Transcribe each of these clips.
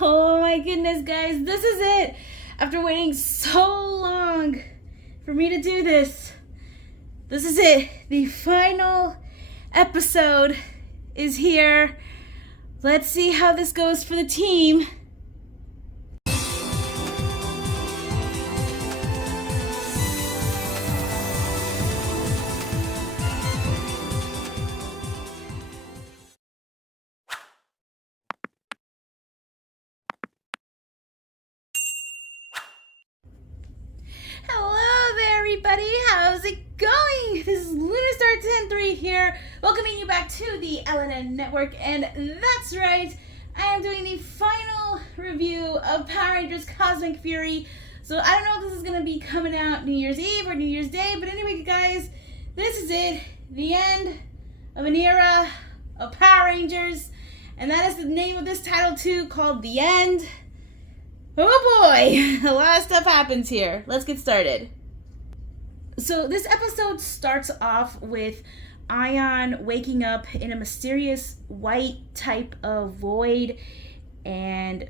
Oh my goodness, guys, this is it. After waiting so long for me to do this, this is it. The final episode is here. Let's see how this goes for the team. Hello there, everybody. How's it going? This is LunarStar103 here, welcoming you back to the LNN Network, and that's right, I am doing the final review of Power Rangers Cosmic Fury. So I don't know if this is going to be coming out New Year's Eve or New Year's Day, but anyway, guys, this is it, the end of an era of Power Rangers, and that is the name of this title too, called The End. Oh boy, a lot of stuff happens here. Let's get started. So this episode starts off with Ion waking up in a mysterious white type of void, and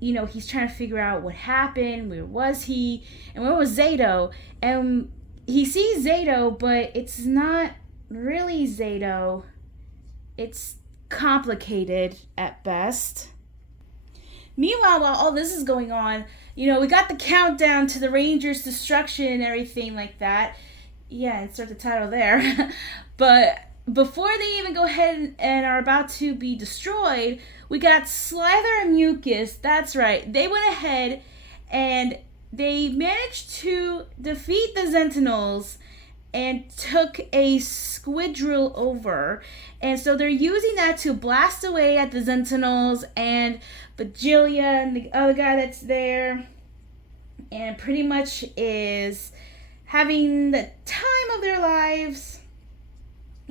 he's trying to figure out what happened, where was he, and where was Zato, and he sees Zato, but it's not really Zato. It's complicated at best. Meanwhile, while all this is going on, we got the countdown to the Rangers' destruction and everything like that. Yeah, insert the title there. But before they even go ahead and are about to be destroyed, we got Slither and Mucus. That's right. They went ahead and they managed to defeat the Sentinels and took a squidrill over. And so they're using that to blast away at the Sentinels and Bajilia and the other guy that's there. And pretty much is having the time of their lives.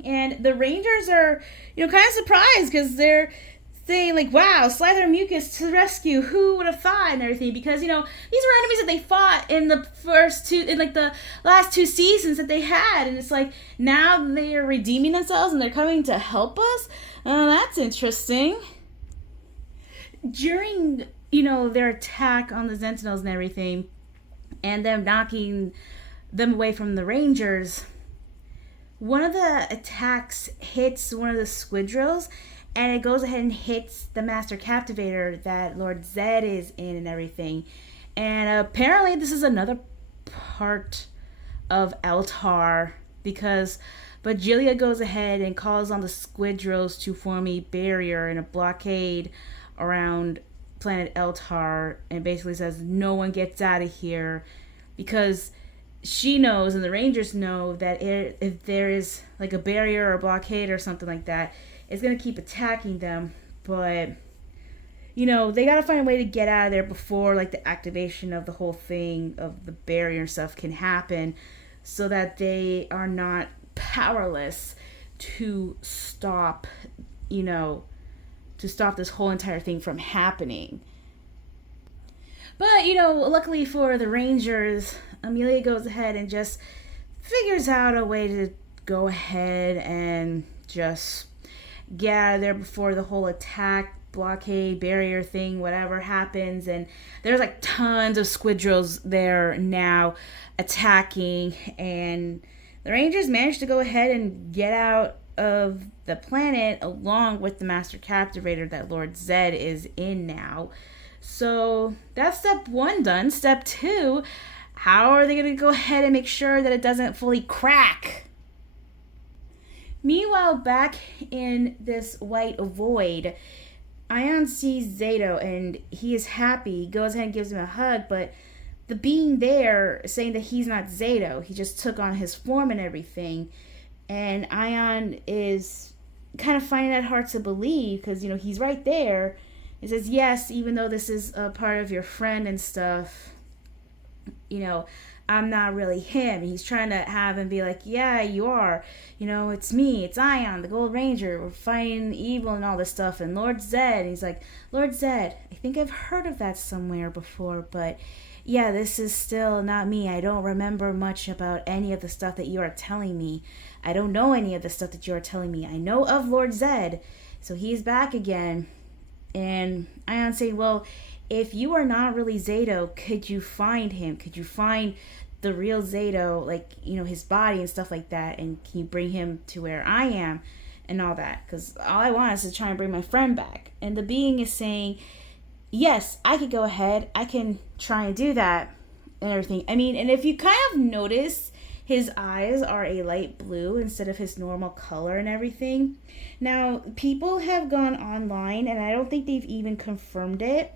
And the Rangers are, kind of surprised because they're saying like, wow, Slither and Mucus to the rescue, who would have thought, and everything, because these were enemies that they fought in the last two seasons that they had, and it's like now they are redeeming themselves and they're coming to help us. That's interesting. During their attack on the Sentinels and everything, and them knocking them away from the Rangers, one of the attacks hits one of the squidrills, and it goes ahead and hits the Master Captivator that Lord Zed is in and everything. And apparently this is another part of Eltar, because Bajilia goes ahead and calls on the squidrills to form a barrier and a blockade around planet Eltar, and basically says no one gets out of here, because she knows and the Rangers know that if there is like a barrier or a blockade or something like that, it's going to keep attacking them. But they got to find a way to get out of there before like the activation of the whole thing of the barrier and stuff can happen, so that they are not powerless to stop this whole entire thing from happening. But luckily for the Rangers, Amelia goes ahead and just figures out a way to go ahead and just get out of there before the whole attack, blockade, barrier thing, whatever happens. And there's like tons of squidrills there now attacking, and the Rangers managed to go ahead and get out of the planet along with the Master Captivator that Lord Zed is in now. So that's step 1 done. Step 2, how are they going to go ahead and make sure that it doesn't fully crack? Meanwhile, back in this white void, Ion sees Zato and he is happy. He goes ahead and gives him a hug, but the being there is saying that he's not Zato. He just took on his form and everything. And Ion is kind of finding that hard to believe, because, he's right there. He says, yes, even though this is a part of your friend and stuff, I'm not really him. He's trying to have him be like, yeah, you are. It's me. It's Ion, the Gold Ranger. We're fighting evil and all this stuff. And Lord Zed. He's like, Lord Zed, I think I've heard of that somewhere before, but yeah, this is still not me. I don't remember much about any of the stuff that you are telling me. I don't know any of the stuff that you are telling me. I know of Lord Zed. So he's back again. And Ion saying, well, if you are not really Zato, could you find him? Could you find the real Zato, like, his body and stuff like that? And can you bring him to where I am and all that? Because all I want is to try and bring my friend back. And the being is saying, yes, I could go ahead. I can try and do that and everything. I mean, and if you kind of notice, his eyes are a light blue instead of his normal color and everything. Now, people have gone online, and I don't think they've even confirmed it.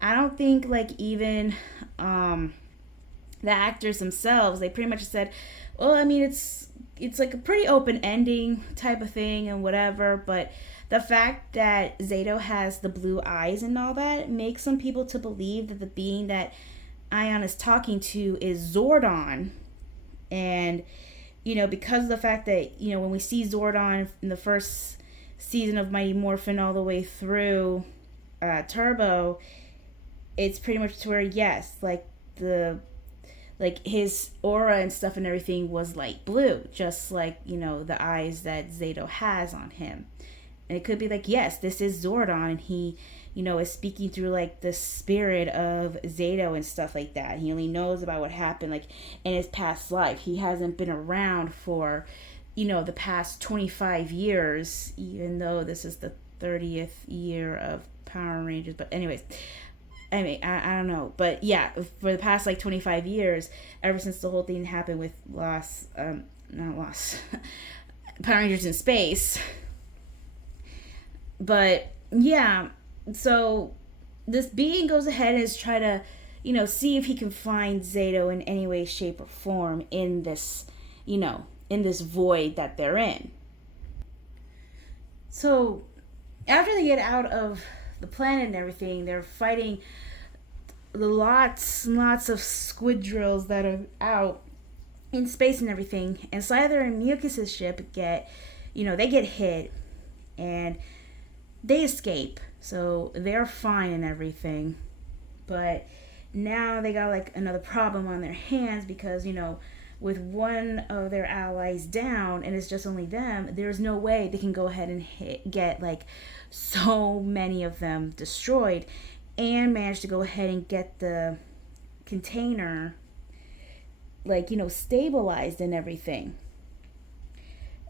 I don't think, like, even the actors themselves, they pretty much said, well, I mean, it's like a pretty open ending type of thing and whatever, but the fact that Zato has the blue eyes and all that makes some people to believe that the being that Ion is talking to is Zordon. And, because of the fact that, when we see Zordon in the first season of Mighty Morphin all the way through Turbo, it's pretty much to where, yes, like his aura and stuff and everything was light blue, just like, the eyes that Zato has on him. And it could be like, yes, this is Zordon, and he, is speaking through, like, the spirit of Zato and stuff like that. He only knows about what happened, like, in his past life. He hasn't been around for, the past 25 years, even though this is the 30th year of Power Rangers. But anyways, I mean, I don't know. But, yeah, for the past, like, 25 years, ever since the whole thing happened with Power Rangers in Space. But, yeah, so this being goes ahead and is try to, see if he can find Zato in any way, shape, or form in this, in this void that they're in. So after they get out of the planet and everything, they're fighting the lots and lots of squid drills that are out in space and everything. And Slider and Mucus's ship get hit, and they escape, so they're fine and everything. But now they got, like, another problem on their hands because, with one of their allies down and it's just only them, there's no way they can go ahead and get, like, so many of them destroyed and manage to go ahead and get the container, like, stabilized and everything.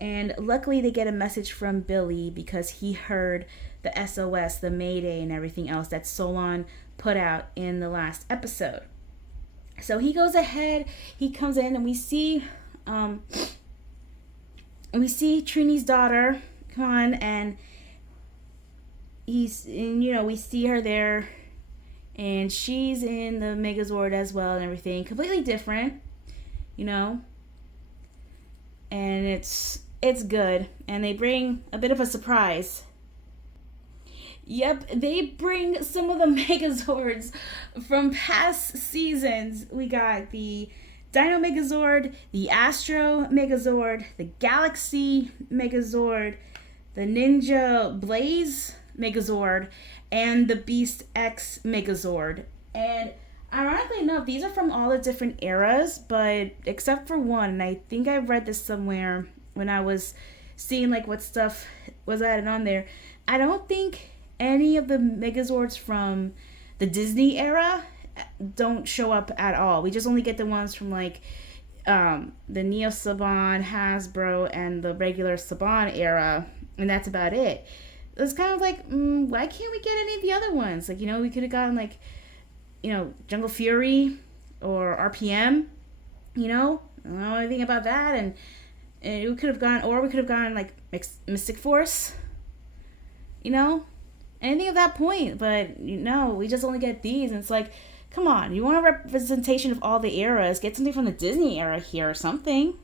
And luckily they get a message from Billy because he heard the SOS, the Mayday, and everything else that Solon put out in the last episode. So he goes ahead, he comes in, and we see Trini's daughter come on, and we see her there, and she's in the Megazord as well and everything, completely different, and it's good, and they bring a bit of a surprise. Yep, they bring some of the Megazords from past seasons. We got the Dino Megazord, the Astro Megazord, the Galaxy Megazord, the Ninja Blaze Megazord, and the Beast X Megazord. And ironically enough, these are from all the different eras, but except for one, and I think I read this somewhere when I was seeing, like, what stuff was added on there. I don't think any of the Megazords from the Disney era don't show up at all. We just only get the ones from, like, the Neo Saban, Hasbro, and the regular Saban era, and that's about it. It's kind of like, why can't we get any of the other ones? Like, we could have gotten, like, Jungle Fury or RPM, I don't know anything about that, and we could have gone, like, Mystic Force, anything of that point, but we just only get these, and it's like, come on, you want a representation of all the eras, get something from the Disney era here or something.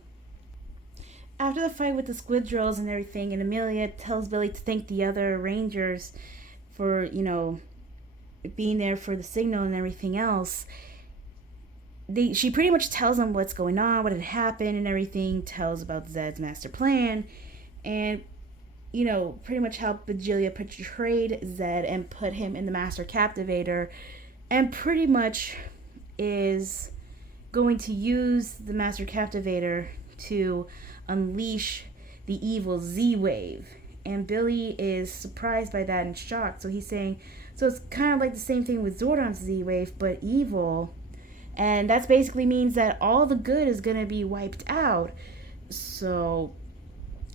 After the fight with the squid drills and everything, and Amelia tells Billy to thank the other Rangers for, being there for the signal and everything else, she pretty much tells them what's going on, what had happened and everything, tells about Zed's master plan, and pretty much how Bejilia portrayed Zed and put him in the Master Captivator, and pretty much is going to use the Master Captivator to unleash the evil Z-Wave. And Billy is surprised by that and shocked. So he's saying, so it's kind of like the same thing with Zordon's Z-Wave, but evil. And that basically means that all the good is going to be wiped out. So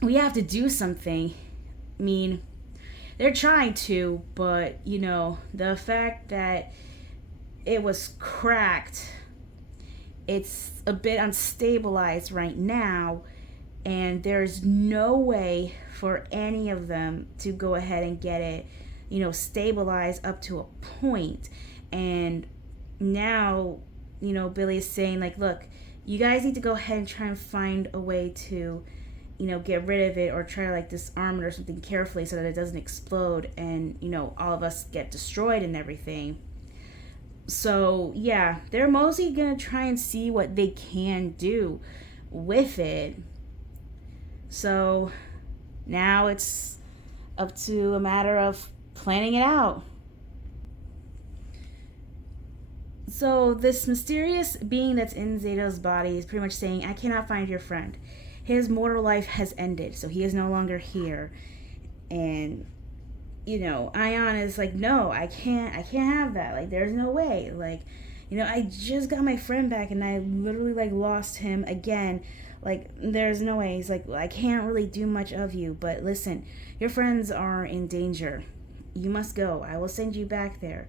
we have to do something. I mean, they're trying to, but, the fact that it was cracked, it's a bit unstabilized right now, and there's no way for any of them to go ahead and get it, stabilized up to a point. And now, Billy is saying, like, look, you guys need to go ahead and try and find a way to, get rid of it, or try to, like, disarm it or something carefully so that it doesn't explode and, all of us get destroyed and everything. So, yeah, they're mostly going to try and see what they can do with it. So, now it's up to a matter of planning it out. So, this mysterious being that's in Zeto's body is pretty much saying, I cannot find your friend. His mortal life has ended, so he is no longer here. And Ion is like, no, I can't have that. Like, there's no way. Like, I just got my friend back and I literally, like, lost him again. Like, there's no way. He's like, I can't really do much of you, but listen, your friends are in danger. You must go. I will send you back there.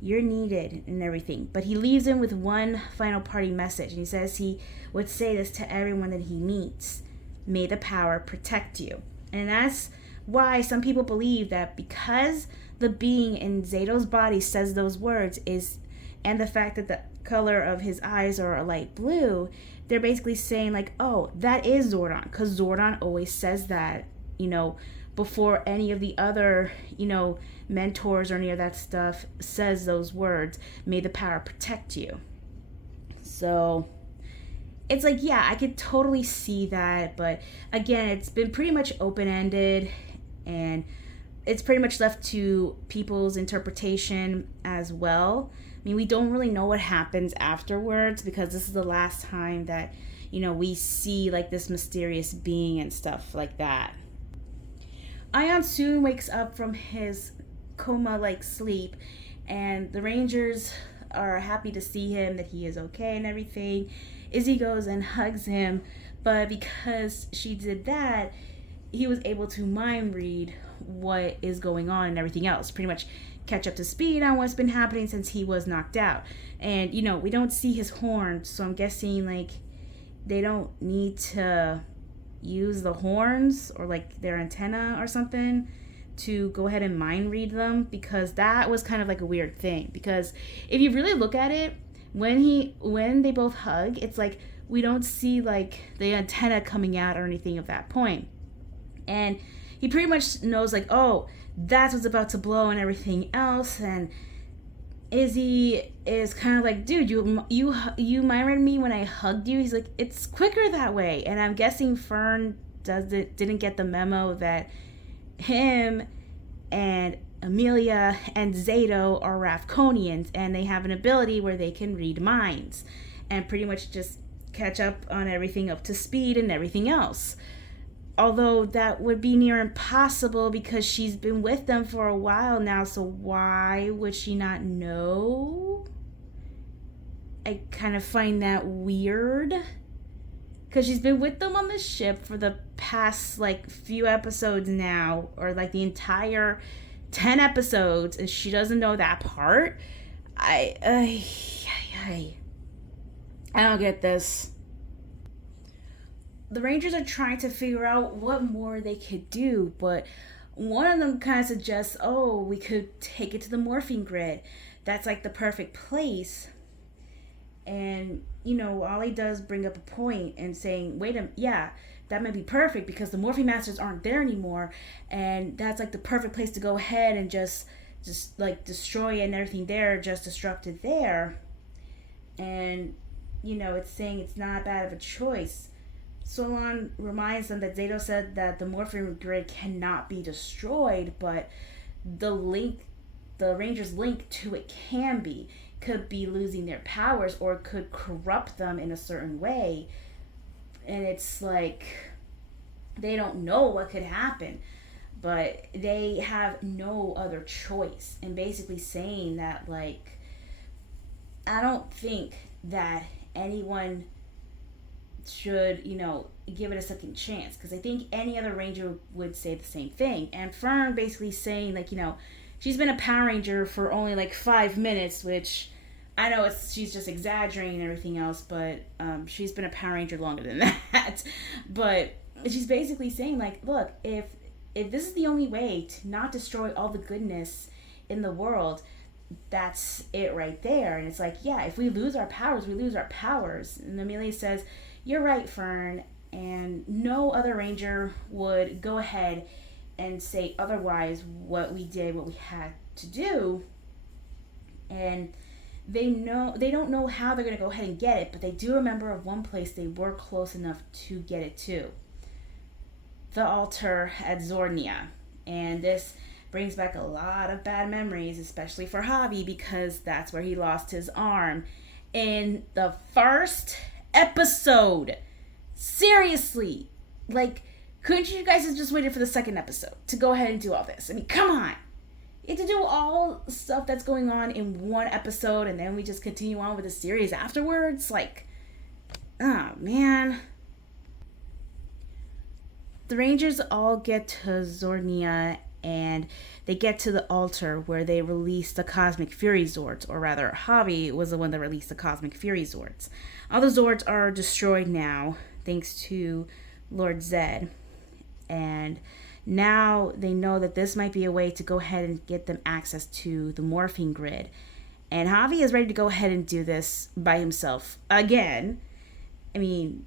You're needed and everything. But he leaves him with one final party message. And he says he would say this to everyone that he meets. May the power protect you. And that's why some people believe that because the being in Zeto's body says those words and the fact that the color of his eyes are a light blue, they're basically saying, like, oh, that is Zordon, because Zordon always says that, before any of the other, mentors or any of that stuff says those words, may the power protect you. So it's like, yeah, I could totally see that, but again, it's been pretty much open-ended, and it's pretty much left to people's interpretation as well. I mean, we don't really know what happens afterwards, because this is the last time that, we see, like, this mysterious being and stuff like that. Ion soon wakes up from his coma-like sleep, and the Rangers are happy to see him, that he is okay and everything. Izzy goes and hugs him, but because she did that, he was able to mind read what is going on and everything else, pretty much catch up to speed on what's been happening since he was knocked out. And we don't see his horns, so I'm guessing, like, they don't need to use the horns or, like, their antenna or something to go ahead and mind read them, because that was kind of like a weird thing. Because if you really look at it, when they both hug, it's like we don't see, like, the antenna coming out or anything of that point. And he pretty much knows, like, oh, that's what's about to blow and everything else. And Izzy is kind of like, dude, you mind read me when I hugged you? He's like, it's quicker that way. And I'm guessing Fern didn't get the memo that him and Amelia and Zato are Ravkonians, and they have an ability where they can read minds and pretty much just catch up on everything up to speed and everything else. Although that would be near impossible because she's been with them for a while now, so why would she not know? I kind of find that weird. Because she's been with them on the ship for the past, like, few episodes now, or, like, the entire 10 episodes, and she doesn't know that part. I don't get this. The Rangers are trying to figure out what more they could do, but one of them kind of suggests, oh, we could take it to the morphing grid. That's, like, the perfect place. And, Ollie does bring up a point and saying, wait a minute, yeah, that might be perfect because the Morphing Masters aren't there anymore, and that's, like, the perfect place to go ahead and just like, destroy it and everything there, just destruct it there. And, it's saying it's not bad of a choice. Solon reminds them that Zato said that the morphing grid cannot be destroyed, but the Rangers' link to it could be losing their powers, or could corrupt them in a certain way. And it's like, they don't know what could happen. but they have no other choice, and basically saying that, like, I don't think that anyone should, give it a second chance, because I think any other ranger would say the same thing. And Fern basically saying, like, she's been a Power Ranger for only like 5 minutes, which I know she's just exaggerating and everything else, but she's been a Power Ranger longer than that. But she's basically saying, like, look, if this is the only way to not destroy all the goodness in the world, that's it right there. And it's like, yeah, if we lose our powers, we lose our powers. And Amelia says, you're right, Fern, and no other ranger would go ahead and say otherwise. What we did, what we had to do. And they don't know how they're going to go ahead and get it, but they do remember of one place they were close enough to get it to. The altar at Zoria. And this brings back a lot of bad memories, especially for Javi, because that's where he lost his arm in the first episode. Seriously, like, couldn't you guys have just waited for the second episode to go ahead and do all this? I mean, come on. You have to do all stuff that's going on in one episode, and then we just continue on with the series afterwards. Like, oh man. The Rangers all get to Zoria, and they get to the altar where they release the Cosmic Fury Zords, or rather, Javi was the one that released the Cosmic Fury Zords. All the Zords are destroyed now, thanks to Lord Zed, and now they know that this might be a way to go ahead and get them access to the morphine grid. And Javi is ready to go ahead and do this by himself again. I mean,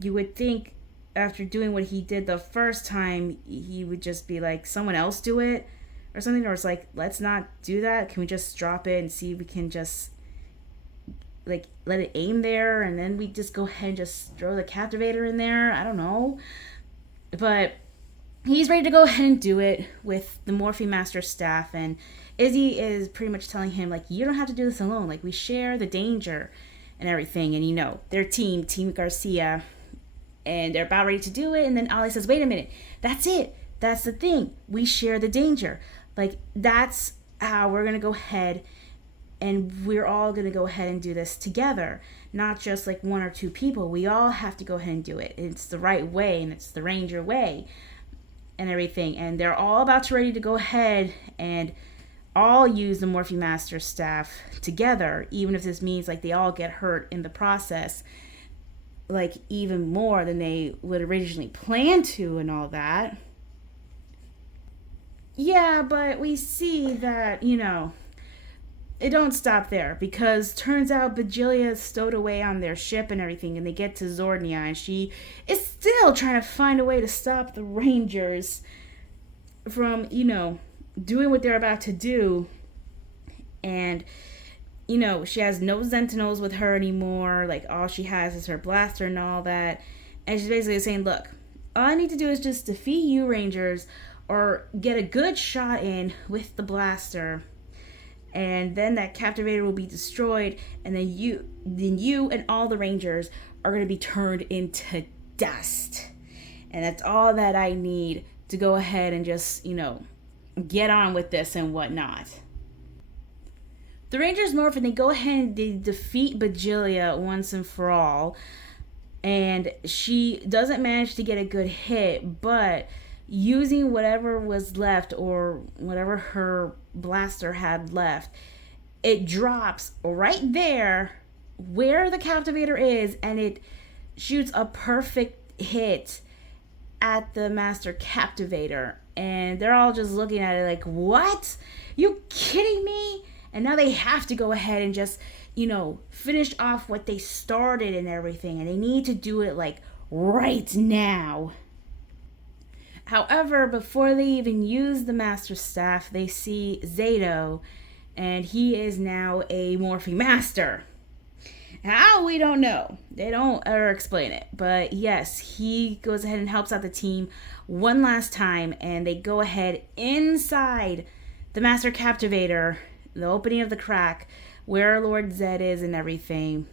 you would think after doing what he did the first time, he would just be like, someone else do it or something. Or it's like, let's not do that. Can we just drop it and see if we can just, like, let it aim there, and then we just go ahead and just throw the captivator in there? I don't know. But he's ready to go ahead and do it with the Morphine Master staff, and Izzy is pretty much telling him, like, you don't have to do this alone. Like, we share the danger and everything. And, their Team Garcia, and they're about ready to do it. And then Ollie says, wait a minute, that's it. That's the thing. We share the danger. Like, that's how we're going to go ahead, and we're all going to go ahead and do this together. Not just like one or two people. We all have to go ahead and do it. It's the right way, and it's the Ranger way and everything. And they're all about to ready to go ahead and all use the Morphine Master staff together, even if this means, like, they all get hurt in the process, like, even more than they would originally plan to and all that. Yeah, but we see that, it don't stop there, because turns out Bajilia is stowed away on their ship and everything, and they get to Zoria, and she is still trying to find a way to stop the Rangers from, doing what they're about to do. And she has no Sentinels with her anymore. Like, all she has is her blaster and all that. And she's basically saying, look, all I need to do is just defeat you Rangers, or get a good shot in with the blaster, and then that captivator will be destroyed, and then you and all the Rangers are going to be turned into dust. And that's all that I need to go ahead and just, get on with this and whatnot. The Rangers morph, and they go ahead and they defeat Bajilia once and for all. And she doesn't manage to get a good hit, but using whatever was left, or whatever her blaster had left, it drops right there where the captivator is, and it shoots a perfect hit at the master captivator. And they're all just looking at it like, what? You kidding me? And now they have to go ahead and just, finish off what they started and everything. And they need to do it, like, right now. However, before they even use the Master Staff, they see Zato, and he is now a Morphine Master. How? We don't know. They don't ever explain it. But yes, he goes ahead and helps out the team one last time, and they go ahead inside the Master Captivator, the opening of the crack, where Lord Zed is and everything.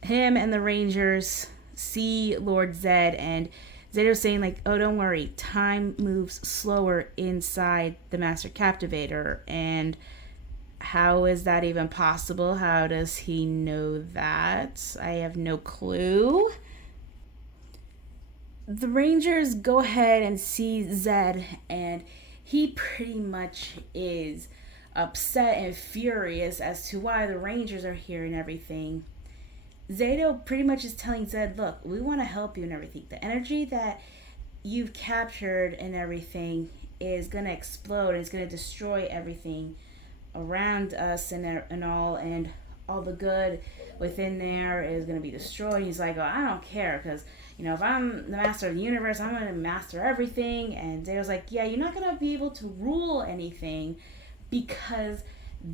Him and the Rangers see Lord Zed, and Zeto's saying like, oh, don't worry, time moves slower inside the Master Captivator. And how is that even possible? How does he know that? I have no clue. The Rangers go ahead and see Zed, and he pretty much is upset and furious as to why the Rangers are here and everything. Zato pretty much is telling Zed, look, we want to help you and everything. The energy that you've captured and everything is going to explode and it's going to destroy everything around us and all the good within there is going to be destroyed. He's like, oh, I don't care, because if I'm the master of the universe, I'm going to master everything. And Zato's like, yeah, you're not going to be able to rule anything, because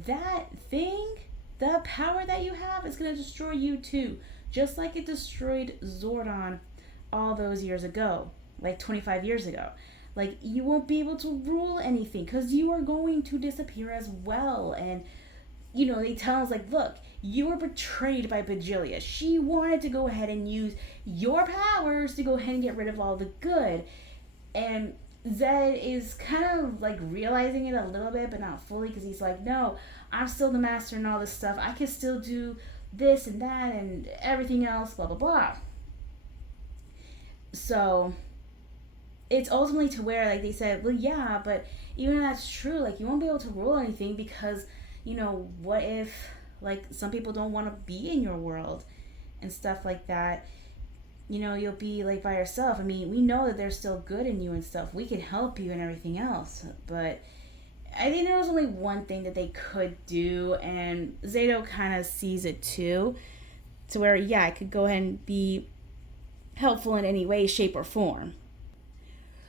that thing, the power that you have, is going to destroy you too, just like it destroyed Zordon all those years ago, like 25 years ago. Like, you won't be able to rule anything because you are going to disappear as well. And, they tell us, like, look, you were betrayed by Bajilia. She wanted to go ahead and use your powers to go ahead and get rid of all the good. And Zed is kind of, like, realizing it a little bit, but not fully, because he's like, no, I'm still the master and all this stuff. I can still do this and that and everything else, blah, blah, blah. So it's ultimately to where, like, they said, well, yeah, but even if that's true, like, you won't be able to rule anything because, what if, like, some people don't want to be in your world and stuff like that. You'll be, like, by yourself. I mean, we know that there's still good in you and stuff. We can help you and everything else. But I think there was only one thing that they could do, and Zato kind of sees it too, to where, yeah, I could go ahead and be helpful in any way, shape, or form.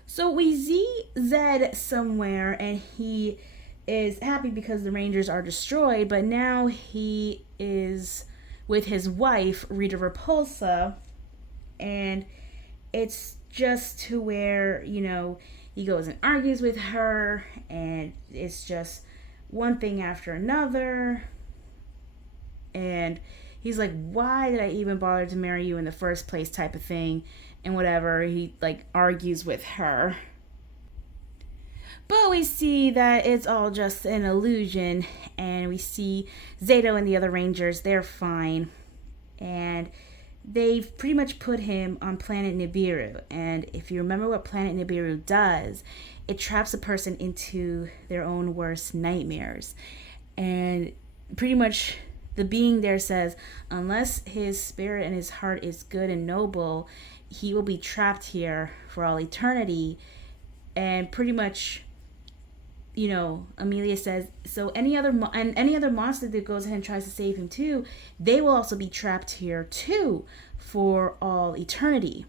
So we see Zed somewhere, and he is happy because the Rangers are destroyed, but now he is with his wife, Rita Repulsa, and it's just to where, he goes and argues with her, and it's just one thing after another, and he's like, why did I even bother to marry you in the first place, type of thing, and whatever. He, like, argues with her. But we see that it's all just an illusion, and we see Zato and the other Rangers, they're fine. And they've pretty much put him on planet Nibiru. And if you remember what planet Nibiru does, it traps a person into their own worst nightmares. And pretty much the being there says, unless his spirit and his heart is good and noble, he will be trapped here for all eternity. And pretty much, Amelia says, so any other monster that goes ahead and tries to save him too, they will also be trapped here too for all eternity.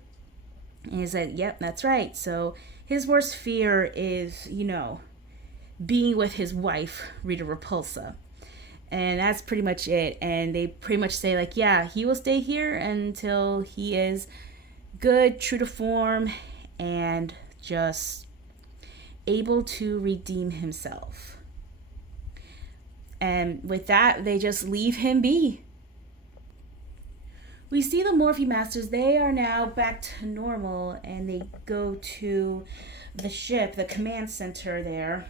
And he said, yep, that's right. So his worst fear is, being with his wife, Rita Repulsa. And that's pretty much it. And they pretty much say, like, yeah, he will stay here until he is good, true to form, and just able to redeem himself. And with that, they just leave him be. We see the Morphe Masters. They are now back to normal, and they go to the ship, the command center there,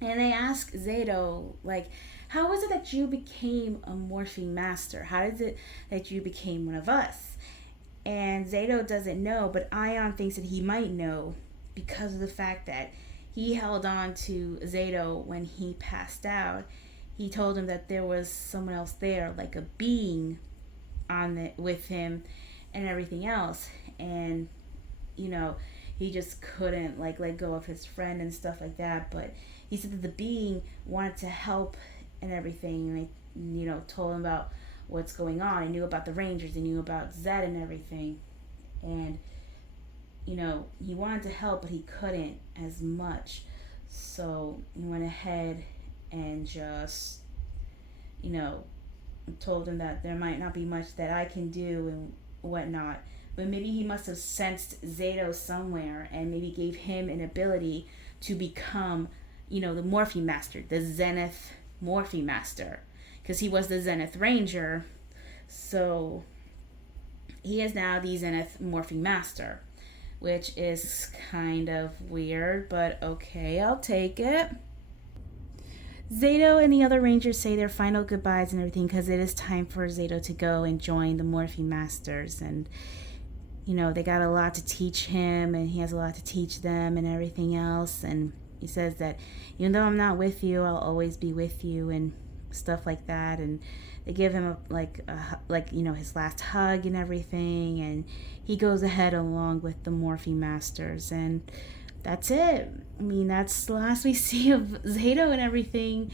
and they ask Zato, like, how is it that you became a Morphe Master? How is it that you became one of us? And Zato doesn't know, but Ion thinks that he might know, because of the fact that he held on to Zato when he passed out. He told him that there was someone else there, like a being with him and everything else. And, he just couldn't, like, let go of his friend and stuff like that. But he said that the being wanted to help and everything. And they, told him about what's going on. He knew about the Rangers. He knew about Zed and everything. And he wanted to help, but he couldn't as much. So he went ahead and just, told him that there might not be much that I can do and whatnot. But maybe he must have sensed Zato somewhere and maybe gave him an ability to become, the Morphe Master, the Zenith Morphe Master. Because he was the Zenith Ranger. So he is now the Zenith Morphe Master. which is kind of weird, but okay, I'll take it. Zato and the other Rangers say their final goodbyes and everything because it is time for Zato to go and join the Morphine Masters. And, they got a lot to teach him and he has a lot to teach them and everything else. And he says that even though I'm not with you, I'll always be with you and stuff like that. And they give him his last hug and everything. And he goes ahead along with the Morphine Masters. And that's it. I mean, that's the last we see of Zato and everything,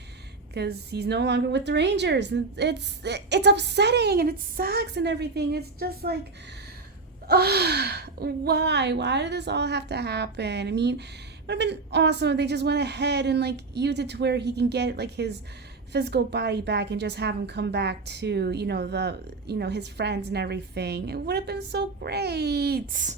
because he's no longer with the Rangers, and it's upsetting and it sucks and everything. It's just like, why did this all have to happen? I mean, it would have been awesome if they just went ahead and used it to where he can get his physical body back and just have him come back to his friends and everything. It would have been so great.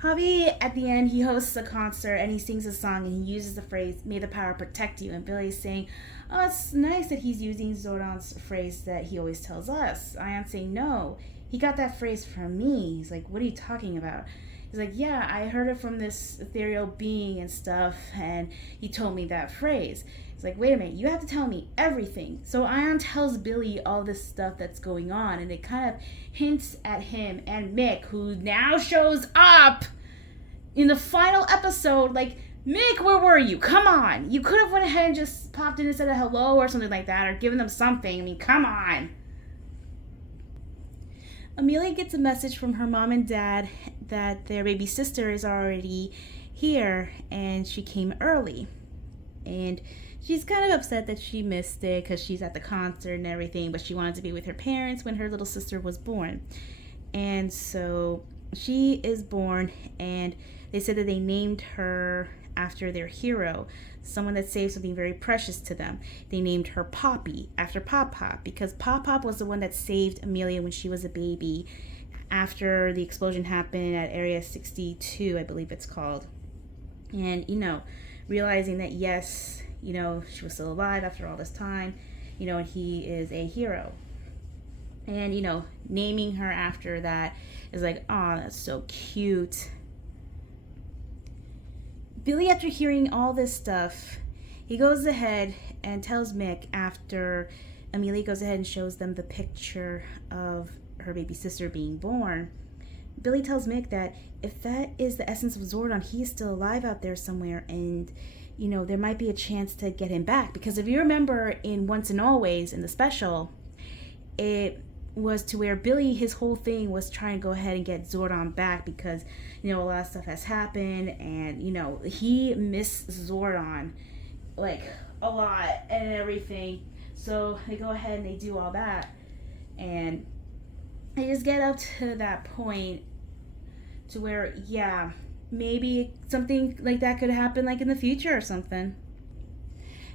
Javi, at the end, he hosts a concert and he sings a song and he uses the phrase, "May the power protect you." And Billy's saying, oh, it's nice that he's using Zordon's phrase that he always tells us. Ion's saying, no, he got that phrase from me. He's like, what are you talking about? He's like, yeah, I heard it from this ethereal being and stuff, and he told me that phrase. He's like, wait a minute, you have to tell me everything. So Ion tells Billy all this stuff that's going on, and it kind of hints at him and Mick, who now shows up in the final episode. Like, Mick, where were you? Come on. You could have went ahead and just popped in and said a hello or something like that, or given them something. I mean, come on. Amelia gets a message from her mom and dad that their baby sister is already here, and she came early. And she's kind of upset that she missed it because she's at the concert and everything, but she wanted to be with her parents when her little sister was born. And so she is born, and they said that they named her after their hero, someone that saved something very precious to them. They named her Poppy after Pop Pop, because Pop Pop was the one that saved Amelia when she was a baby after the explosion happened at Area 62, I believe it's called. And, realizing that, yes, she was still alive after all this time, and he is a hero. And, naming her after that is like, oh, that's so cute. Billy, after hearing all this stuff, he goes ahead and tells Mick, after Amelia goes ahead and shows them the picture of her baby sister being born, Billy tells Mick that if that is the essence of Zordon, he is still alive out there somewhere, and there might be a chance to get him back. Because if you remember in Once and Always, in the special, it was to where Billy, his whole thing was trying to go ahead and get Zordon back because, a lot of stuff has happened, and, he missed Zordon, a lot and everything. So they go ahead and they do all that, and they just get up to that point to where, yeah, maybe something like that could happen, in the future or something.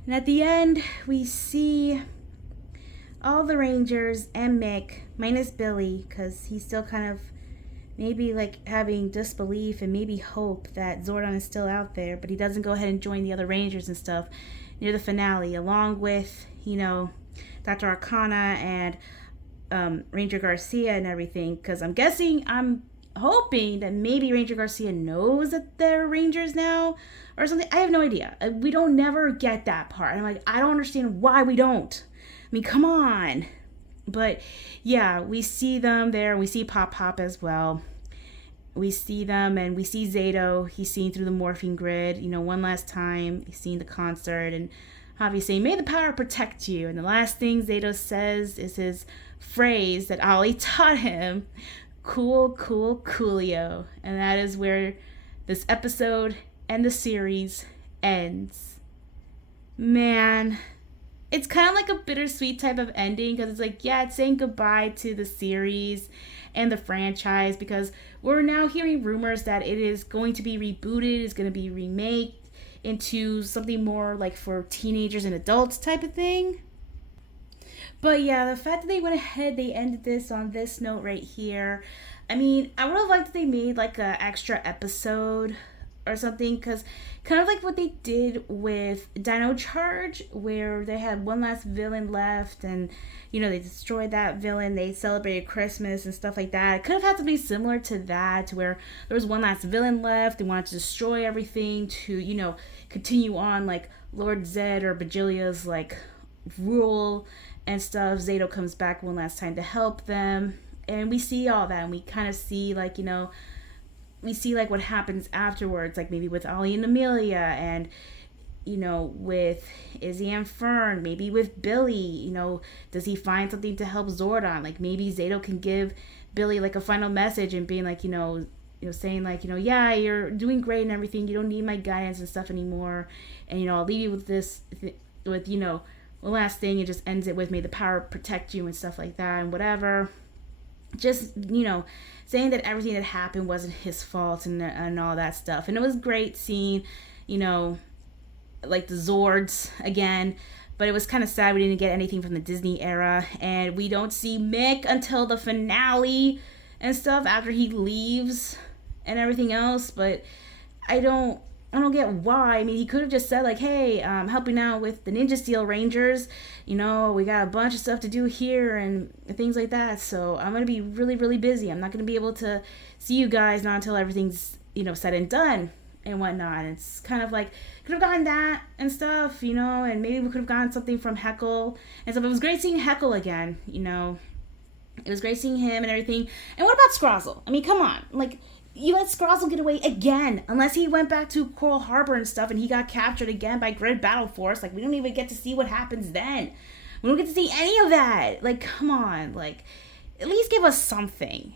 And at the end, we see all the Rangers and Mick, minus Billy, because he's still kind of maybe having disbelief and maybe hope that Zordon is still out there, but he doesn't go ahead and join the other Rangers and stuff near the finale, along with, Dr. Arcana and Ranger Garcia and everything, because I'm hoping that maybe Ranger Garcia knows that they're Rangers now or something. I have no idea. We don't never get that part. I'm like, I don't understand why we don't. I mean, come on. But yeah, we see them there. We see Pop Pop as well. We see them, and we see Zato. He's seen through the morphine grid, one last time. He's seen the concert, and obviously, may the power protect you. And the last thing Zato says is his phrase that Ollie taught him, cool, coolio. And that is where this episode and the series ends. Man, it's kind of like a bittersweet type of ending, because it's it's saying goodbye to the series and the franchise, because we're now hearing rumors that it is going to be rebooted, it's going to be remade into something more for teenagers and adults type of thing. But yeah, the fact that they went ahead, they ended this on this note right here. I mean, I would have liked if they made an extra episode or something, because kind of like what they did with Dino Charge, where they had one last villain left, and they destroyed that villain, they celebrated Christmas and stuff like that. It could have had something similar to that, where there was one last villain left, they wanted to destroy everything to continue on like Lord Zed or Bajilia's like rule and stuff. Zato comes back one last time to help them, and we see all that, and we kind of see like we see like what happens afterwards, like maybe with Ollie and Amelia, and with Izzy and Fern, maybe with Billy. Does he find something to help Zordon? Like maybe Zato can give Billy like a final message and being like saying like yeah, you're doing great and everything, you don't need my guidance and stuff anymore, and I'll leave you with this with the last thing, and just ends it with, may the power protect you and stuff like that, and whatever. Just saying that everything that happened wasn't his fault, and all that stuff. And it was great seeing like the Zords again, but it was kind of sad we didn't get anything from the Disney era, and we don't see Mick until the finale and stuff, after he leaves and everything else. But I don't get why. I mean, he could have just said like, hey, helping out with the Ninja Steel Rangers, we got a bunch of stuff to do here and things like that, so I'm going to be really, really busy. I'm not going to be able to see you guys not until everything's, said and done and whatnot. It's kind of like, could have gotten that and stuff, and maybe we could have gotten something from Heckle and stuff. It was great seeing Heckle again, It was great seeing him and everything. And what about Scrozzle? I mean, come on. Like, you let Scrozzle get away again, unless he went back to Coral Harbor and stuff and he got captured again by Grid Battle Force. Like, we don't even get to see what happens then. We don't get to see any of that. Like, come on. Like, at least give us something.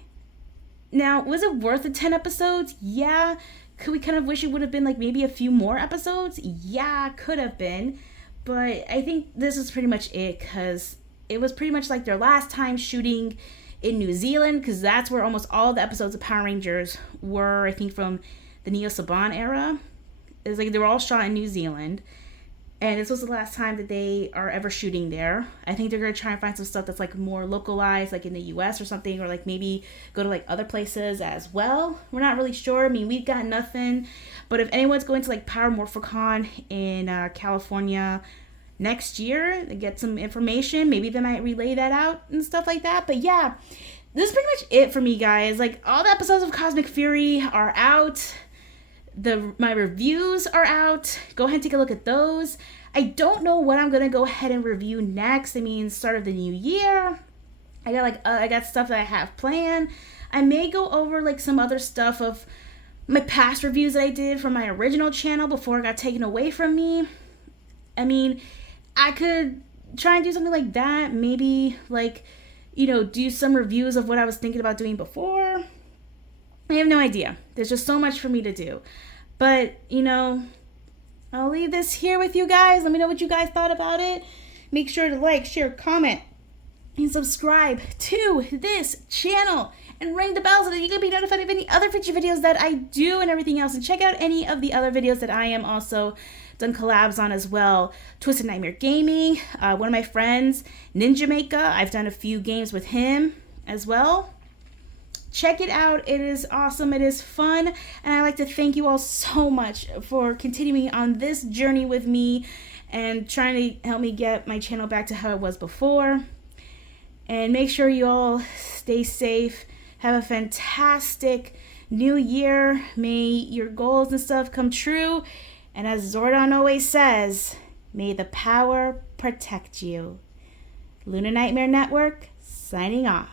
Now, was it worth the 10 episodes? Yeah. Could we kind of wish it would have been like maybe a few more episodes? Yeah, could have been. But I think this is pretty much it, because it was pretty much like their last time shooting in New Zealand, because that's where almost all the episodes of Power Rangers were, I think, from the Neo Saban era. It's like they were all shot in New Zealand, and this was the last time that they are ever shooting there. I think they're going to try and find some stuff that's like more localized, like in the US or something, or like maybe go to like other places as well. We're not really sure. I mean, we've got nothing, but if anyone's going to like Power Morphicon in California next year, they get some information, maybe they might relay that out and stuff like that. But yeah, this is pretty much it for me, guys. Like, all the episodes of Cosmic Fury are out. My reviews are out. Go ahead and take a look at those. I don't know what I'm gonna go ahead and review next. I mean, start of the new year, I got stuff that I have planned. I may go over like some other stuff of my past reviews that I did from my original channel before it got taken away from me. I mean, I could try and do something like that. Maybe like, do some reviews of what I was thinking about doing before. I have no idea. There's just so much for me to do. But, I'll leave this here with you guys. Let me know what you guys thought about it. Make sure to like, share, comment, and subscribe to this channel. And ring the bell so that you can be notified of any other future videos that I do and everything else. And check out any of the other videos that I am also done collabs on as well. Twisted Nightmare Gaming, one of my friends, Nynjamaica. I've done a few games with him as well. Check it out. It is awesome. It is fun. And I'd like to thank you all so much for continuing on this journey with me and trying to help me get my channel back to how it was before. And make sure you all stay safe. Have a fantastic new year. May your goals and stuff come true. And as Zordon always says, may the power protect you. Lunar Nightmare Network, signing off.